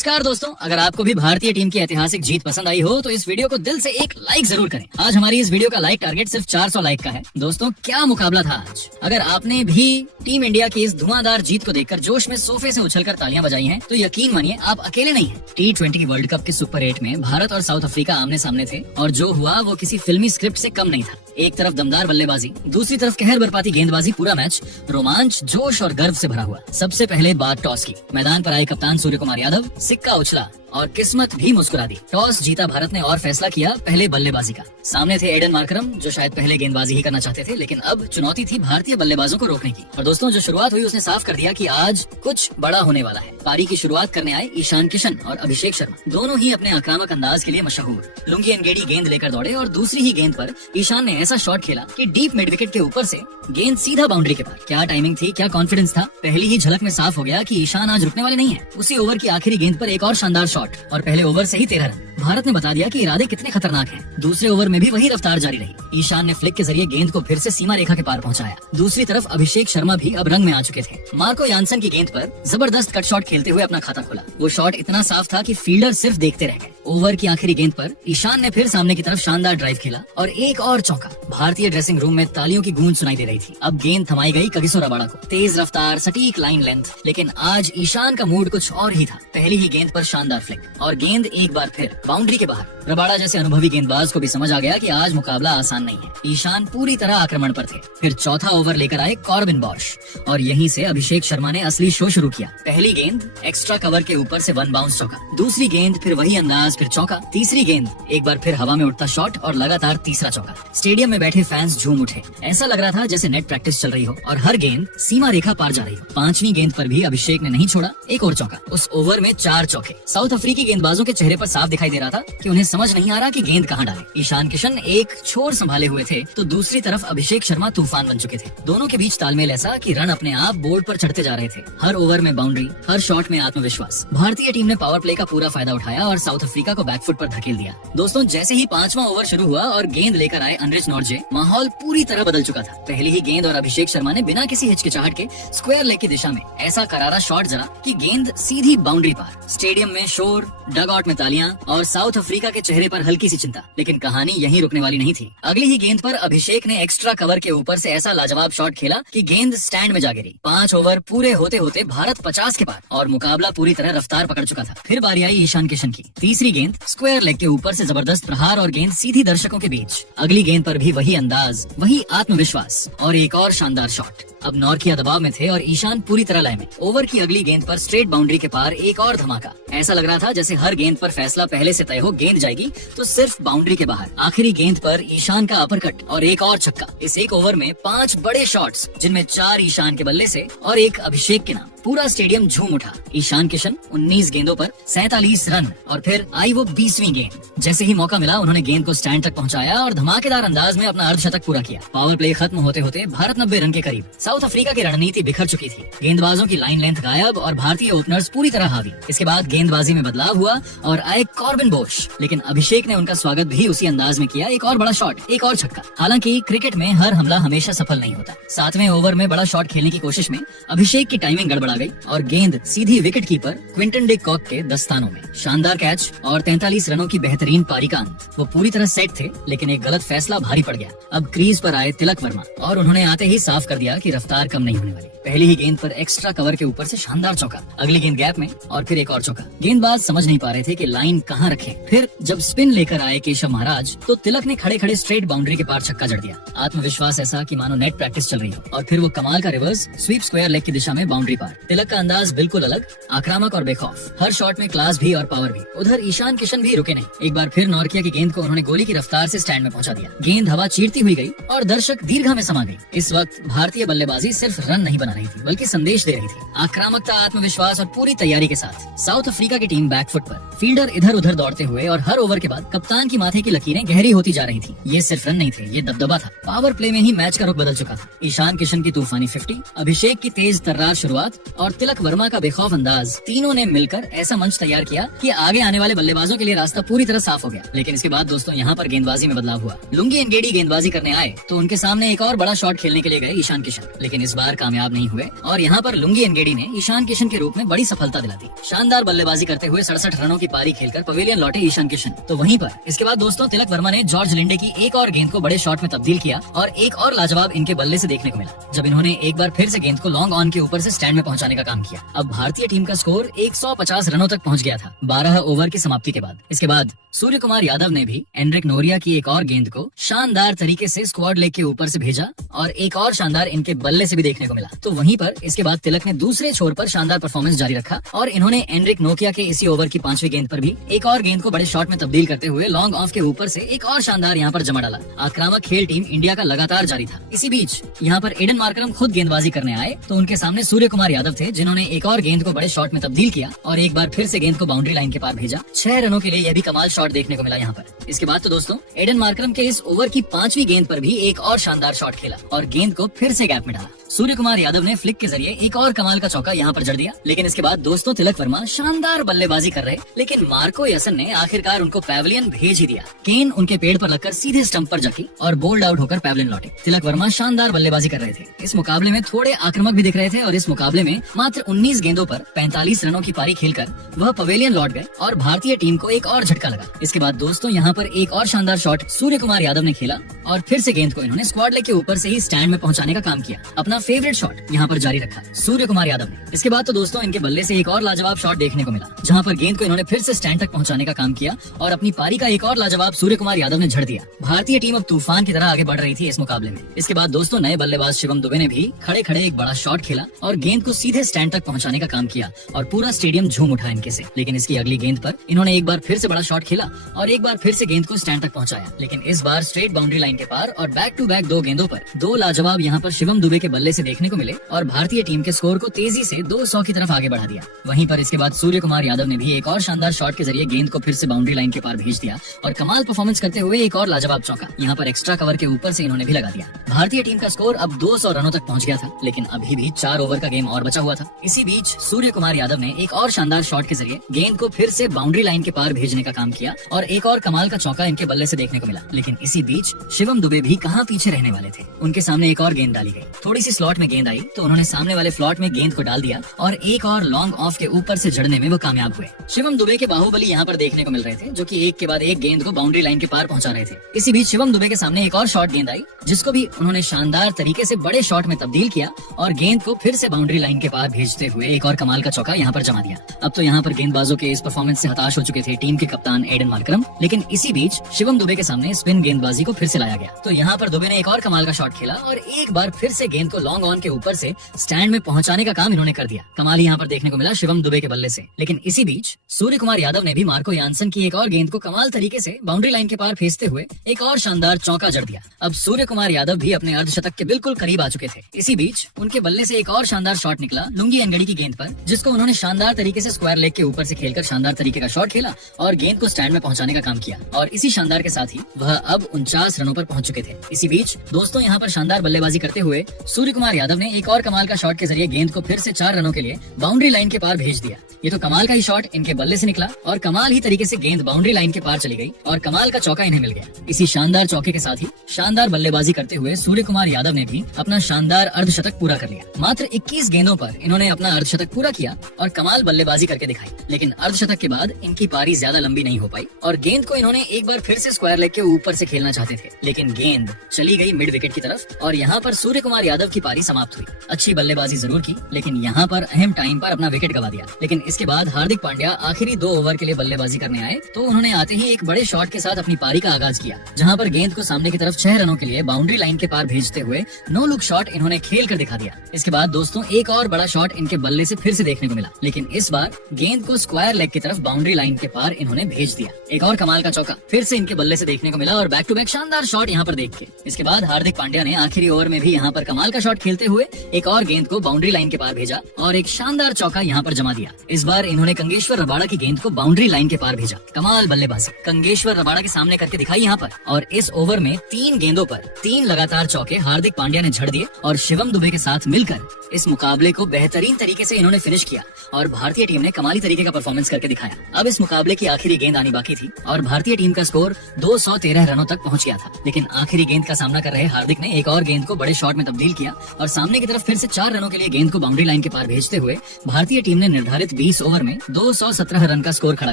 नमस्कार दोस्तों, अगर आपको भी भारतीय टीम की ऐतिहासिक जीत पसंद आई हो तो इस वीडियो को दिल से एक लाइक जरूर करें। आज हमारी इस वीडियो का लाइक टारगेट सिर्फ 400 लाइक का है। दोस्तों, क्या मुकाबला था आज। अगर आपने भी टीम इंडिया की इस धुआंधार जीत को देखकर जोश में सोफे से उछलकर तालियां बजाई हैं, तो यकीन मानिए आप अकेले नहीं हैं। T20 वर्ल्ड कप के सुपर 8 में भारत और साउथ अफ्रीका आमने सामने थे और जो हुआ वो किसी फिल्मी स्क्रिप्ट से कम नहीं था। एक तरफ दमदार बल्लेबाजी, दूसरी तरफ कहर बरपाती गेंदबाजी, पूरा मैच रोमांच, जोश और गर्व से भरा हुआ। सबसे पहले बात टॉस की। मैदान पर आए कप्तान सूर्य कुमार यादव, सिक्का उछला और किस्मत भी मुस्कुरा दी। टॉस जीता भारत ने और फैसला किया पहले बल्लेबाजी का। सामने थे एडन मार्करम, जो शायद पहले गेंदबाजी ही करना चाहते थे, लेकिन अब चुनौती थी भारतीय बल्लेबाजों को रोकने की। और दोस्तों, जो शुरुआत हुई उसने साफ कर दिया कि आज कुछ बड़ा होने वाला है। पारी की शुरुआत करने आए ईशान किशन और अभिषेक शर्मा, दोनों ही अपने आक्रामक अंदाज के लिए मशहूर। लुंगी एनगेडी गेंद लेकर दौड़े और दूसरी ही गेंद पर ईशान ने ऐसा शॉट खेला कि डीप मिड विकेट के ऊपर से गेंद सीधा बाउंड्री के पार। क्या टाइमिंग थी, क्या कॉन्फिडेंस था। पहली ही झलक में साफ हो गया कि ईशान आज रुकने वाले नहीं है। उसी ओवर की आखिरी गेंद पर एक और शानदार शॉट और पहले ओवर से ही 13 रन। भारत ने बता दिया कि इरादे कितने खतरनाक हैं। दूसरे ओवर में भी वही रफ्तार जारी रही। ईशान ने फ्लिक के जरिए गेंद को फिर से सीमा रेखा के पार पहुंचाया। दूसरी तरफ अभिषेक शर्मा भी अब रंग में आ चुके थे। मार्को यानसन की गेंद पर जबरदस्त कट शॉट खेलते हुए अपना खाता खोला। वो शॉट इतना साफ था कि फील्डर सिर्फ देखते रह गए। ओवर की आखिरी गेंद पर ईशान ने फिर सामने की तरफ शानदार ड्राइव खेला और एक और चौका। भारतीय ड्रेसिंग रूम में तालियों की गूंज सुनाई दे रही थी। अब गेंद थमाई गई कगिसो रबाडा को। तेज रफ्तार, सटीक लाइन लेंथ, लेकिन आज ईशान का मूड कुछ और ही था। पहली ही गेंद पर शानदार फ्लिक और गेंद एक बार फिर बाउंड्री के बाहर। रबाडा जैसे अनुभवी गेंदबाज को भी समझ आ गया कि आज मुकाबला आसान नहीं है। ईशान पूरी तरह आक्रमण पर थे। फिर चौथा ओवर लेकर आए कॉर्बिन बॉश और यहीं से अभिषेक शर्मा ने असली शो शुरू किया। पहली गेंद एक्स्ट्रा कवर के ऊपर से वन बाउंस चौका, दूसरी गेंद फिर वही अंदाज, फिर चौका, तीसरी गेंद एक बार फिर हवा में उठता शॉट और लगातार तीसरा चौका। स्टेडियम में बैठे फैंस झूम उठे। ऐसा लग रहा था जैसे नेट प्रैक्टिस चल रही हो और हर गेंद सीमा रेखा पार जा रही हो। पांचवी गेंद पर भी अभिषेक ने नहीं छोड़ा, एक और चौका। उस ओवर में 4 चौके। साउथ अफ्रीकी गेंदबाजों के चेहरे पर साफ दिखाई दे रहा था कि उन्हें समझ नहीं आ रहा कि गेंद कहां डाले। ईशान किशन एक छोर संभाले हुए थे तो दूसरी तरफ अभिषेक शर्मा तूफान बन चुके थे। दोनों के बीच तालमेल ऐसा कि रन अपने आप बोर्ड पर चढ़ते जा रहे थे। हर ओवर में बाउंड्री, हर शॉट में आत्मविश्वास। भारतीय टीम ने पावर प्ले का पूरा फायदा उठाया और साउथ अफ्रीका को बैकफुट पर धकेल दिया। दोस्तों, जैसे ही 5वां ओवर शुरू हुआ और गेंद लेकर आए अनरिच नॉर्जे, माहौल पूरी तरह बदल चुका था। पहली ही गेंद और अभिषेक शर्मा ने बिना किसी हिचकिचाहट के स्क्वायर लेग की दिशा में ऐसा करारा शॉट जरा कि गेंद सीधी बाउंड्री पार। स्टेडियम में शोर, डग आउट में तालियां और साउथ अफ्रीका के चेहरे पर हल्की सी चिंता। लेकिन कहानी यहीं रुकने वाली नहीं थी। अगली ही गेंद पर अभिषेक ने एक्स्ट्रा कवर के ऊपर से ऐसा लाजवाब शॉट खेला कि गेंद स्टैंड में जा गिरी। 5 ओवर पूरे होते होते भारत 50 के पार और मुकाबला पूरी तरह रफ्तार पकड़ चुका था। फिर बारी आई ईशान किशन की। तीसरी गेंद स्क्वायर लेग के ऊपर से जबरदस्त प्रहार और गेंद सीधी दर्शकों के बीच। अगली गेंद पर भी वही अंदाज, वही आत्मविश्वास और एक और शानदार शॉट। अब नॉर्किया दबाव में थे और ईशान पूरी तरह लय में। ओवर की अगली गेंद पर स्ट्रेट बाउंड्री के पार एक और धमाका। ऐसा लग रहा था जैसे हर गेंद पर फैसला पहले से तय हो, गेंद जाएगी तो सिर्फ बाउंड्री के बाहर। आखिरी गेंद पर ईशान का अपरकट और एक और छक्का। इस एक ओवर में 5 बड़े शॉट्स, जिनमें 4 ईशान के बल्ले से और एक अभिषेक के नाम। पूरा स्टेडियम झूम उठा। ईशान किशन 19 गेंदों पर 47 रन और फिर आई वो 20वीं गेंद। जैसे ही मौका मिला उन्होंने गेंद को स्टैंड तक पहुंचाया और धमाकेदार अंदाज में अपना अर्धशतक पूरा किया। पावर प्ले खत्म होते होते भारत 90 रन के करीब। साउथ अफ्रीका की रणनीति बिखर चुकी थी। गेंदबाजों की लाइन लेंथ गायब और भारतीय ओपनर्स पूरी तरह हावी। इसके बाद गेंदबाजी में बदलाव हुआ और आए कॉर्बिन बोश, लेकिन अभिषेक ने उनका स्वागत भी उसी अंदाज में किया। एक और बड़ा शॉट, एक और छक्का। हालांकि क्रिकेट में हर हमला हमेशा सफल नहीं होता। 7वें ओवर में बड़ा शॉट खेलने की कोशिश में अभिषेक की टाइमिंग गड़बड़ा गई और गेंद सीधी wicket keeper Quinton de Kock के दस्तानों में। शानदार कैच और 43 रनों की बेहतरीन पारी का अंत। वो पूरी तरह सेट थे, लेकिन एक गलत फैसला भारी पड़ गया। अब क्रीज पर आए तिलक वर्मा और उन्होंने आते ही साफ कर दिया कि रफ्तार कम नहीं होने वाली। पहली ही गेंद पर एक्स्ट्रा कवर के ऊपर से शानदार चौका, अगली गेंद गैप में और फिर एक और चौका। गेंदबाज समझ नहीं पा रहे थे कि लाइन कहां रखें। फिर जब स्पिन लेकर आए केशव महाराज तो तिलक ने खड़े खड़े स्ट्रेट बाउंड्री के पार छक्का जड़ दिया। आत्मविश्वास ऐसा कि मानो नेट प्रैक्टिस चल रही हो। और फिर वो कमाल का रिवर्स स्वीप स्क्वायर लेग की दिशा में बाउंड्री पार। तिलक का अंदाज बिल्कुल अलग, आक्रामक और बेखौफ। हर शॉट में क्लास भी और पावर भी। उधर ईशान किशन भी रुके नहीं। एक बार फिर नॉर्किया की गेंद को उन्होंने गोली की रफ्तार से स्टैंड में पहुंचा दिया। गेंद हवा चीरती हुई गई और दर्शक दीर्घा में समा गए। इस वक्त भारतीय बल्लेबाजी सिर्फ रन नहीं बना रही थी, बल्कि संदेश दे रही थी। आक्रामकता, आत्मविश्वास और पूरी तैयारी के साथ साउथ अफ्रीका की टीम बैकफुट पर। फील्डर इधर उधर दौड़ते हुए और हर ओवर के बाद कप्तान की माथे की लकीरें गहरी होती जा रही थी। ये सिर्फ रन नहीं थे, ये दबदबा था। पावर प्ले में ही मैच का रुख बदल चुका था। ईशान किशन की तूफानी 50, अभिषेक की तेज तर्रार शुरुआत और तिलक वर्मा का बेखौफ अंदाज, तीनों ने मिलकर ऐसा मंच तैयार किया कि आगे आने वाले बल्लेबाजों के लिए रास्ता पूरी तरह साफ हो गया। लेकिन इसके बाद दोस्तों, यहाँ पर गेंदबाजी में बदलाव हुआ। लुंगी एनगेडी गेंदबाजी करने आए तो उनके सामने एक और बड़ा शॉट खेलने के लिए गए ईशान किशन। लेकिन इस बार कामयाब नहीं हुए और यहाँ पर लुंगी एनगेडी ने ईशान किशन के रूप में बड़ी सफलता दिला दी। शानदार बल्लेबाजी करते हुए 67 रनों की पारी खेलकर पवेलियन लौटे ईशान किशन। तो वहीं पर इसके बाद दोस्तों तिलक वर्मा ने जॉर्ज लिंडे की एक और गेंद को बड़े शॉट में तब्दील किया और एक और लाजवाब इनके बल्ले से देखने को मिला जब इन्होंने एक बार फिर से गेंद को लॉन्ग ऑन के ऊपर से स्टैंड में पहुंचाने का काम किया। अब भारतीय टीम का स्कोर 150 रनों तक पहुंच गया था 12 ओवर की समाप्ति के बाद। इसके बाद सूर्य कुमार यादव ने भी एंड्रिक नोरिया की एक और गेंद को शानदार तरीके से स्क्वाड लेग के ऊपर से भेजा और एक और शानदार इनके बल्ले से भी देखने को मिला। तो वहीं पर इसके बाद तिलक ने दूसरे छोर पर शानदार परफॉर्मेंस जारी रखा और इन्होंने एंड्रिक नोकिया के इसी ओवर की 5वीं गेंद पर भी एक और गेंद को बड़े शॉट में तब्दील करते हुए लॉन्ग ऑफ के ऊपर से एक और शानदार यहाँ पर जमा डाला। आक्रामक खेल टीम इंडिया का लगातार जारी था। इसी बीच यहाँ पर एडन मार्करम खुद गेंदबाजी करने आए तो उनके सामने सूर्य कुमार यादव थे जिन्होंने एक और गेंद को बड़े शॉट में तब्दील किया और एक बार फिर से गेंद को बाउंड्री लाइन के पार भेजा। 6 रनों के लिए यह भी कमाल शॉट देखने को मिला यहाँ पर। इसके बाद तो दोस्तों एडन मार्करम के इस ओवर की 5वीं गेंद पर भी एक और शानदार शॉट खेला और गेंद को फिर से गैप में डाला। सूर्य कुमार यादव ने फ्लिक के जरिए एक और कमाल का चौका यहाँ पर जड़ दिया। लेकिन इसके बाद दोस्तों तिलक वर्मा शानदार बल्लेबाजी कर रहे लेकिन मार्को यासन ने आखिरकार उनको पैवेलियन भेज ही दिया। केन उनके पेड़ पर लगकर सीधे स्टंप पर जकी और बोल्ड आउट होकर पैवेलियन लौटे। तिलक वर्मा शानदार बल्लेबाजी कर रहे थे। इस मुकाबले में थोड़े आक्रामक भी दिख रहे थे और इस मुकाबले में मात्र 19 गेंदों पर 45 रनों की पारी खेलकर वह पवेलियन लौट गए और भारतीय टीम को एक और झटका लगा। इसके बाद दोस्तों यहाँ पर एक और शानदार शॉट सूर्य कुमार यादव ने खेला और फिर से गेंद को इन्होंने स्क्वाड लेग के ऊपर से ही स्टैंड में पहुंचाने का काम किया। अपना फेवरेट शॉट यहाँ पर जारी रखा सूर्य कुमार यादव ने। इसके बाद तो दोस्तों इनके बल्ले से एक और लाजवाब शॉट देखने को मिला जहाँ पर गेंद को इन्होंने फिर से स्टैंड तक पहुंचाने का काम किया और अपनी पारी का एक और लाजवाब सूर्य कुमार यादव ने झड़ दिया। भारतीय टीम अब तूफान की तरह आगे बढ़ रही थी इस मुकाबले में। इसके बाद दोस्तों नए बल्लेबाज शिवम दुबे ने भी खड़े खड़े एक बड़ा शॉट खेला और गेंद को सीधे स्टैंड तक पहुंचाने का काम किया और पूरा स्टेडियम झूम उठा इनके से। लेकिन इसकी अगली गेंद पर इन्होंने एक बार फिर से बड़ा शॉट खेला और एक बार फिर से गेंद को स्टैंड तक पहुंचाया। लेकिन इस बार स्ट्रेट बाउंड्री लाइन के पार और बैक टू बैक 2 गेंदों पर 2 लाजवाब यहाँ पर शिवम दुबे के बल्ले से देखने को मिले और भारतीय टीम के स्कोर को तेजी से 200 की तरफ आगे बढ़ा दिया। वहीं पर इसके बाद सूर्य कुमार यादव ने भी एक और शानदार शॉट के जरिए गेंद को फिर से बाउंड्री लाइन के पार भेज दिया और कमाल परफॉर्मेंस करते हुए एक और लाजवाब चौका यहाँ पर एक्स्ट्रा कवर के ऊपर से इन्होंने भी लगा दिया। भारतीय टीम का स्कोर अब 200 रनों तक पहुंच गया था लेकिन अभी भी 4 ओवर का गेम और बचा हुआ था। इसी बीच सूर्य कुमार यादव ने एक और शानदार शॉट के जरिए गेंद को फिर से बाउंड्री लाइन के पार भेजने का काम किया और एक और कमाल का चौका इनके बल्ले से देखने को मिला। लेकिन इसी बीच शिवम दुबे भी कहाँ पीछे रहने वाले थे। उनके सामने एक और गेंद डाली गई। थोड़ी सी स्लॉट में गेंद आई तो उन्होंने सामने वाले फ्लॉट में गेंद को डाल दिया और एक और लॉन्ग ऑफ के ऊपर से जड़ने में वो कामयाब हुए। शिवम दुबे के बाहुबली यहाँ पर देखने को मिल रहे थे जो कि एक के बाद एक गेंद को बाउंड्री लाइन के पार पहुंचा रहे थे। इसी बीच शिवम दुबे के सामने एक और शॉट गेंद आई जिसको भी उन्होंने शानदार तरीके से बड़े शॉट में तब्दील किया और गेंद को फिर से बाउंड्री लाइन के पार भेजते हुए एक और कमाल का चौका यहाँ पर जमा दिया। अब तो यहाँ पर गेंदबाजों के इस परफॉर्मेंस से हताश हो चुके थे टीम के कप्तान एडन मार्करम। लेकिन इसी बीच शिवम दुबे के सामने स्पिन गेंदबाजी को फिर से लाया गया तो यहाँ पर दुबे ने एक और कमाल का शॉट खेला और एक बार फिर से गेंद को लॉन्ग ऑन के ऊपर से स्टैंड में पहुंचाने का काम इन्होंने कर दिया। कमाल यहाँ पर देखने को मिला शिवम दुबे के बल्ले से। लेकिन इसी बीच सूर्य कुमार यादव ने भी मार्को यानसन की एक और गेंद को कमाल तरीके से बाउंड्री लाइन के पार भेजते हुए एक और शानदार चौका जड़ दिया। अब सूर्य कुमार यादव भी अपने अर्धशतक के बिल्कुल करीब आ चुके थे। इसी बीच उनके बल्ले से एक और शानदार शॉट निकला लुंगी एनगड़ी की गेंद पर जिसको उन्होंने शानदार तरीके से स्क्वायर लेग के ऊपर से खेलकर शानदार तरीके का शॉट खेला और गेंद को स्टैंड में पहुंचाने का काम किया और इसी शानदार के साथ ही वह अब 49 रनों पर पहुंच चुके थे। इसी बीच दोस्तों यहाँ पर शानदार बल्लेबाजी करते हुए सूर्य कुमार यादव ने एक और कमाल का शॉट के जरिए गेंद को फिर से 4 रनों के लिए बाउंड्री लाइन के पार भेज दिया। ये तो कमाल का ही शॉट इनके बल्ले से निकला और कमाल ही तरीके से गेंद बाउंड्री लाइन के पार चली गई और कमाल का चौका इन्हें मिल गया। इसी शानदार चौके के साथ ही शानदार बल्लेबाजी करते हुए सूर्य कुमार यादव ने भी अपना शानदार अर्धशतक पूरा कर लिया। मात्र 21 गेंदों पर इन्होंने अपना अर्धशतक पूरा किया और कमाल बल्लेबाजी करके दिखाई। लेकिन अर्धशतक के बाद इनकी पारी ज्यादा लंबी नहीं हो पाई और गेंद को इन्होंने एक बार फिर से स्क्वायर लेग के ऊपर से खेलना चाहते थे लेकिन गेंद चली गई मिड विकेट की तरफ और यहाँ पर सूर्य कुमार यादव की पारी समाप्त हुई। अच्छी बल्लेबाजी जरूर की लेकिन यहाँ पर अहम टाइम पर अपना विकेट गवा दिया। लेकिन इसके बाद हार्दिक पांड्या आखिरी 2 ओवर के लिए बल्लेबाजी करने आए तो उन्होंने आते ही एक बड़े शॉट के साथ अपनी पारी का आगाज किया जहाँ पर गेंद को सामने की तरफ 6 रनों के लिए बाउंड्री लाइन के पार भेजते हुए नो लुक शॉट इन्होंने खेल कर दिखा दिया। इसके बाद दोस्तों एक और बड़ा शॉट इनके बल्ले से फिर से देखने को मिला लेकिन इस बार गेंद को स्क्वायर लेग की तरफ बाउंड्री लाइन के पार इन्होंने भेज दिया। एक और कमाल का चौका फिर से इनके बल्ले से देखने को मिला और बैक टू बैक शानदार शॉट यहाँ पर देख के इसके बाद हार्दिक पांड्या ने आखिरी ओवर में भी यहाँ पर कमाल का शॉट खेलते हुए एक और गेंद को बाउंड्री लाइन के पार भेजा और एक शानदार चौका यहाँ पर जमा दिया। इस बार इन्होंने कंगेश्वर रबाड़ा की गेंद को बाउंड्री लाइन के पार भेजा। कमाल बल्लेबाजी कंगेश्वर रबाड़ा के सामने करके दिखाई यहाँ पर और इस ओवर में 3 गेंदों पर 3 लगातार चौके हार्दिक पांड्या ने झड़ दिए और शिवम दुबे के साथ मिलकर इस मुकाबले को बेहतरीन तरीके से इन्होंने फिनिश किया और भारतीय टीम ने कमाली तरीके का परफॉर्मेंस करके दिखाया। अब इस मुकाबले की आखिरी गेंद आनी बाकी थी और भारतीय टीम का स्कोर 213 रनों तक पहुंच गया था लेकिन आखिरी गेंद का सामना कर रहे हार्दिक ने एक और गेंद को बड़े शॉट में तब्दील किया और सामने की तरफ फिर से 4 रनों के लिए गेंद को बाउंड्री लाइन के पार भेजते हुए भारतीय टीम ने निर्धारित 20 ओवर में 217 रन का स्कोर खड़ा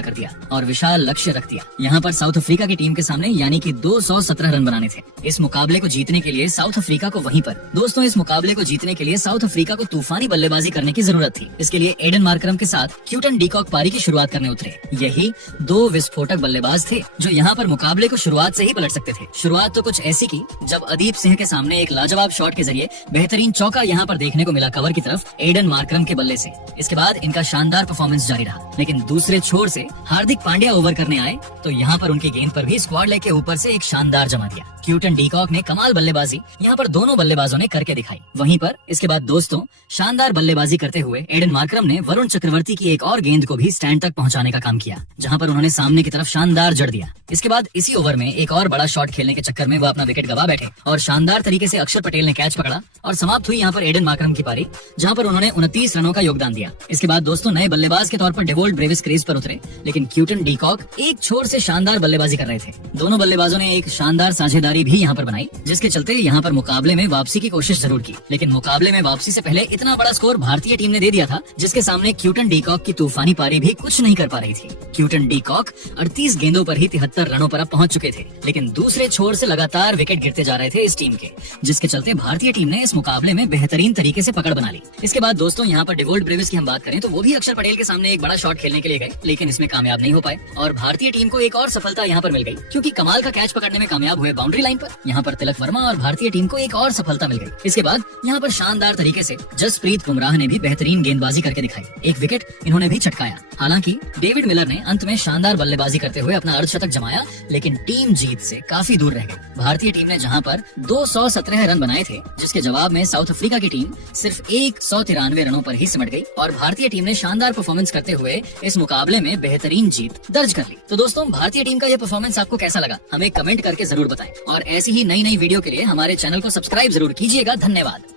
कर दिया और विशाल लक्ष्य रख दिया। यहाँ पर साउथ अफ्रीका की टीम के सामने यानी कि 217 रन बनाने थे। इस मुकाबले को जीतने के लिए साउथ अफ्रीका को वहीं पर दोस्तों इस मुकाबले को जीतने के लिए साउथ अफ्रीका को तूफानी बल्लेबाजी करने की जरूरत थी। इसके लिए एडन मार्करम के साथ क्यूटन डीकॉक पारी की शुरुआत करने उतरे। यही 2 विस्फोटक बल्लेबाज थे जो यहाँ पर मुकाबले को शुरुआत से ही पलट सकते थे। शुरुआत तो कुछ ऐसी की जब अदीप सिंह के सामने एक लाजवाब शॉट के जरिए बेहतरीन चौका यहाँ पर देखने को मिला कवर की तरफ एडन मार्करम के बल्ले से। इसके बाद इनका शानदार परफॉर्मेंस जारी रहा, लेकिन दूसरे छोर से हार्दिक पांड्या ओवर करने आए तो यहाँ पर उनकी गेंद पर भी स्क्वाड लेग के ऊपर से एक शानदार जमा दिया। क्यूटन डीकॉक ने कमाल बल्लेबाजी यहाँ पर दोनों बल्लेबाजों ने करके दिखाई। वहीं पर इसके बाद दोस्तों शानदार बल्लेबाजी करते हुए एडन मार्करम ने वरुण चक्रवर्ती की एक और गेंद को भी स्टैंड तक पहुंचाने का काम किया, जहां पर उन्होंने सामने की तरफ शानदार जड़ दिया। इसके बाद इसी ओवर में एक और बड़ा शॉट खेलने के चक्कर में वो अपना विकेट गवा बैठे और शानदार तरीके से अक्षर पटेल ने कैच पकड़ा और समाप्त हुई यहाँ पर एडन मार्करम की पारी, जहां पर उन्होंने 29 रनों का योगदान दिया। इसके बाद दोस्तों नए बल्लेबाज के तौर पर डेवोल्ट ब्रेविस क्रीज पर उतरे, लेकिन क्यूटन डीकॉक एक छोर से शानदार बल्लेबाजी कर रहे थे। दोनों बल्लेबाजों ने एक शानदार साझेदारी भी यहाँ पर बनाई, जिसके चलते यहाँ पर मुकाबले में वापसी की कोशिश जरूर की, लेकिन मुकाबले में वापसी से पहले इतना बड़ा स्कोर भारतीय टीम ने दे दिया था जिसके सामने क्यूटन डीकॉक की तूफानी पारी भी कुछ नहीं कर पा रही थी। क्यूटन डीकॉक 38 गेंदों पर ही 73 रनों पर अब पहुंच चुके थे, लेकिन दूसरे छोर से लगातार विकेट गिरते जा रहे थे इस टीम के, जिसके चलते भारतीय टीम ने इस मुकाबले में बेहतरीन तरीके से पकड़ बना ली। इसके बाद दोस्तों यहाँ पर डेवोल्ट ब्रेविस की हम बात करें तो वो भी अक्षर पटेल के सामने एक बड़ा शॉट खेलने के लिए गए, लेकिन इसमें कामयाब नहीं हो पाए और भारतीय टीम को एक और सफलता यहाँ पर मिल गई, क्योंकि कमाल का कैच पकड़ने में कामयाब हुए बाउंड्री लाइन पर। यहाँ पर तिलक वर्मा और भारतीय टीम को एक और सफलता मिल गई। इसके बाद यहाँ पर शानदार तरीके से जसप्रीत बुमराह ने भी बेहतरीन गेंदबाजी करके दिखाई, एक विकेट इन्होंने भी छटकाया। हालांकि डेविड मिलर ने अंत में शानदार बल्लेबाजी करते हुए अपना अर्धशतक जमाया, लेकिन टीम जीत से काफी दूर रह गई। भारतीय टीम ने जहां पर 217 रन बनाए थे, जिसके जवाब में साउथ अफ्रीका की टीम सिर्फ 193 रनों पर ही सिमट गई और भारतीय टीम ने शानदार परफॉर्मेंस करते हुए इस मुकाबले में बेहतरीन जीत दर्ज कर ली। तो दोस्तों भारतीय टीम का यह परफॉर्मेंस आपको कैसा लगा हमें कमेंट करके जरूर बताएं और ऐसी ही नई वीडियो के लिए हमारे चैनल को सब्सक्राइब जरूर कीजिएगा। धन्यवाद।